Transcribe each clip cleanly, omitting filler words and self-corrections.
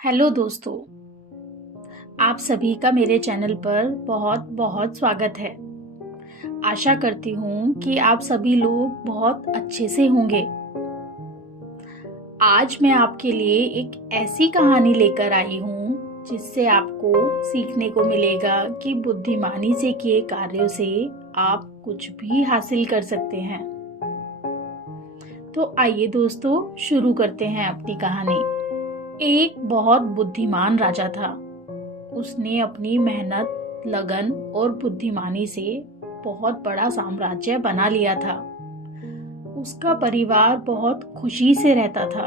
Hello दोस्तों, आप सभी का मेरे चैनल पर बहुत बहुत स्वागत है। आशा करती हूँ कि आप सभी लोग बहुत अच्छे से होंगे। आज मैं आपके लिए एक ऐसी कहानी लेकर आई हूँ जिससे आपको सीखने को मिलेगा कि बुद्धिमानी से किए कार्यों से आप कुछ भी हासिल कर सकते हैं। तो आइए दोस्तों, शुरू करते हैं अपनी कहानी। एक बहुत बुद्धिमान राजा था। उसने अपनी मेहनत, लगन और बुद्धिमानी से बहुत बड़ा साम्राज्य बना लिया था। उसका परिवार बहुत खुशी से रहता था।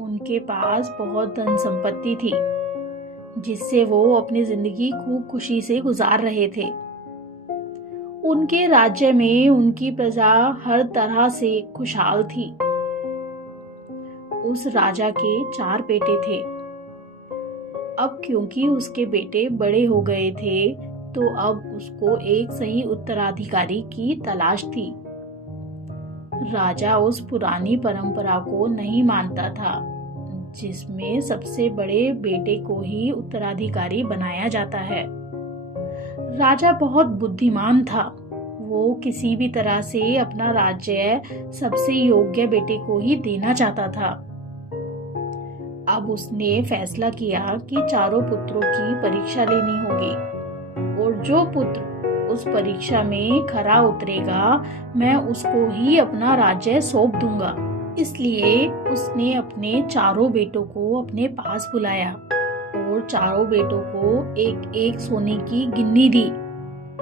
उनके पास बहुत धन संपत्ति थी जिससे वो अपनी जिंदगी खूब खुशी से गुजार रहे थे। उनके राज्य में उनकी प्रजा हर तरह से खुशहाल थी। उस राजा के 4 बेटे थे। अब क्योंकि उसके बेटे बड़े हो गए थे तो अब उसको एक सही उत्तराधिकारी की तलाश थी। राजा उस पुरानी परंपरा को नहीं मानता था जिसमें सबसे बड़े बेटे को ही उत्तराधिकारी बनाया जाता है। राजा बहुत बुद्धिमान था। वो किसी भी तरह से अपना राज्य सबसे योग्य बेटे को ही देना चाहता था। अब उसने फैसला किया कि चारों पुत्रों की परीक्षा लेनी होगी और जो पुत्र उस परीक्षा में खरा उतरेगा मैं उसको ही अपना राज्य सौंप दूंगा। इसलिए उसने अपने चारों बेटों को अपने पास बुलाया और चारों बेटों को एक एक सोने की गिन्नी दी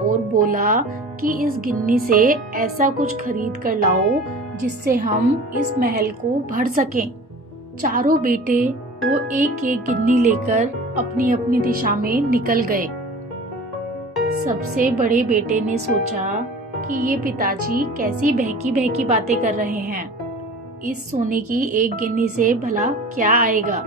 और बोला कि इस गिन्नी से ऐसा कुछ खरीद कर लाओ जिससे हम इस महल को भर सकें। चारों बेटे वो एक एक गिन्नी लेकर अपनी अपनी दिशा में निकल गए। सबसे बड़े बेटे ने सोचा कि ये पिताजी कैसी बहकी बहकी बातें कर रहे हैं। इस सोने की एक गिन्नी से भला क्या आएगा।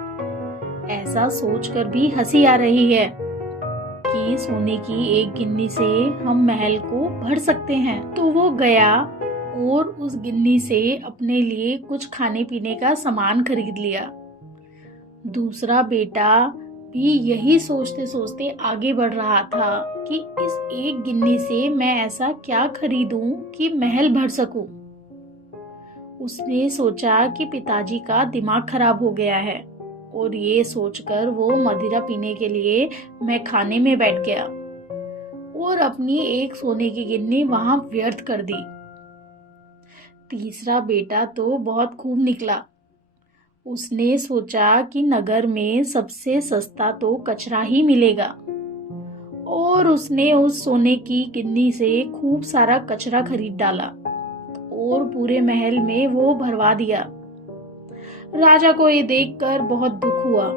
ऐसा सोचकर भी हंसी आ रही है कि सोने की एक गिन्नी से हम महल को भर सकते हैं। तो वो गया और उस गिन्नी से अपने लिए कुछ खाने पीने का सामान खरीद लिया। दूसरा बेटा भी यही सोचते सोचते आगे बढ़ रहा था कि इस एक गिन्नी से मैं ऐसा क्या खरीदूं कि महल भर सकूं। उसने सोचा कि पिताजी का दिमाग खराब हो गया है और ये सोचकर वो मदिरा पीने के लिए मैं खाने में बैठ गया और अपनी एक सोने की गिन्नी वहां व्यर्थ कर दी। तीसरा बेटा तो बहुत खूब निकला। उसने सोचा कि नगर में सबसे सस्ता तो कचरा ही मिलेगा और उसने उस सोने की गिन्नी से खूब सारा कचरा खरीद डाला और पूरे महल में वो भरवा दिया। राजा को ये देखकर बहुत दुख हुआ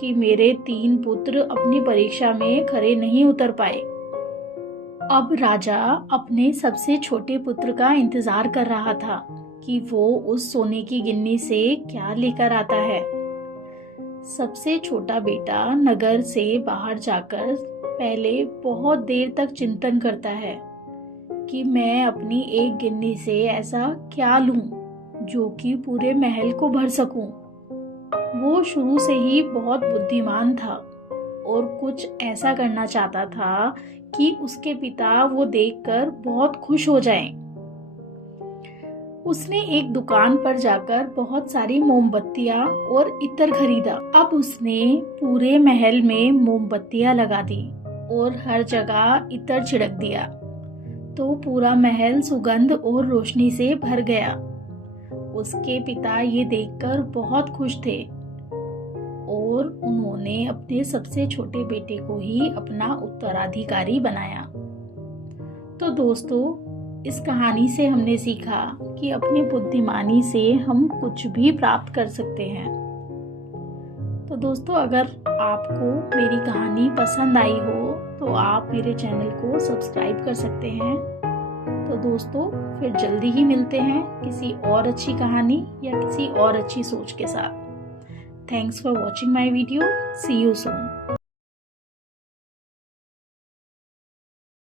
कि मेरे 3 पुत्र अपनी परीक्षा में खरे नहीं उतर पाए। अब राजा अपने सबसे छोटे पुत्र का इंतजार कर रहा था कि वो उस सोने की गिन्नी से क्या लेकर आता है। सबसे छोटा बेटा नगर से बाहर जाकर पहले बहुत देर तक चिंतन करता है कि मैं अपनी एक गिन्नी से ऐसा क्या लूं जो कि पूरे महल को भर सकूं। वो शुरू से ही बहुत बुद्धिमान था और कुछ ऐसा करना चाहता था कि उसके पिता वो देखकर बहुत खुश हो जाएं। उसने एक दुकान पर जाकर बहुत सारी मोमबत्तियां और इत्र खरीदा। अब उसने पूरे महल में मोमबत्तियां लगा दी और हर जगह इत्र छिड़क दिया तो पूरा महल सुगंध और रोशनी से भर गया। उसके पिता ये देखकर बहुत खुश थे और उन्होंने अपने सबसे छोटे बेटे को ही अपना उत्तराधिकारी बनाया। तो दोस्तों, इस कहानी से हमने सीखा कि अपनी बुद्धिमानी से हम कुछ भी प्राप्त कर सकते हैं। तो दोस्तों, अगर आपको मेरी कहानी पसंद आई हो तो आप मेरे चैनल को सब्सक्राइब कर सकते हैं। तो दोस्तों, फिर जल्दी ही मिलते हैं किसी और अच्छी कहानी या किसी और अच्छी सोच के साथ। Thanks for watching my video. See you soon.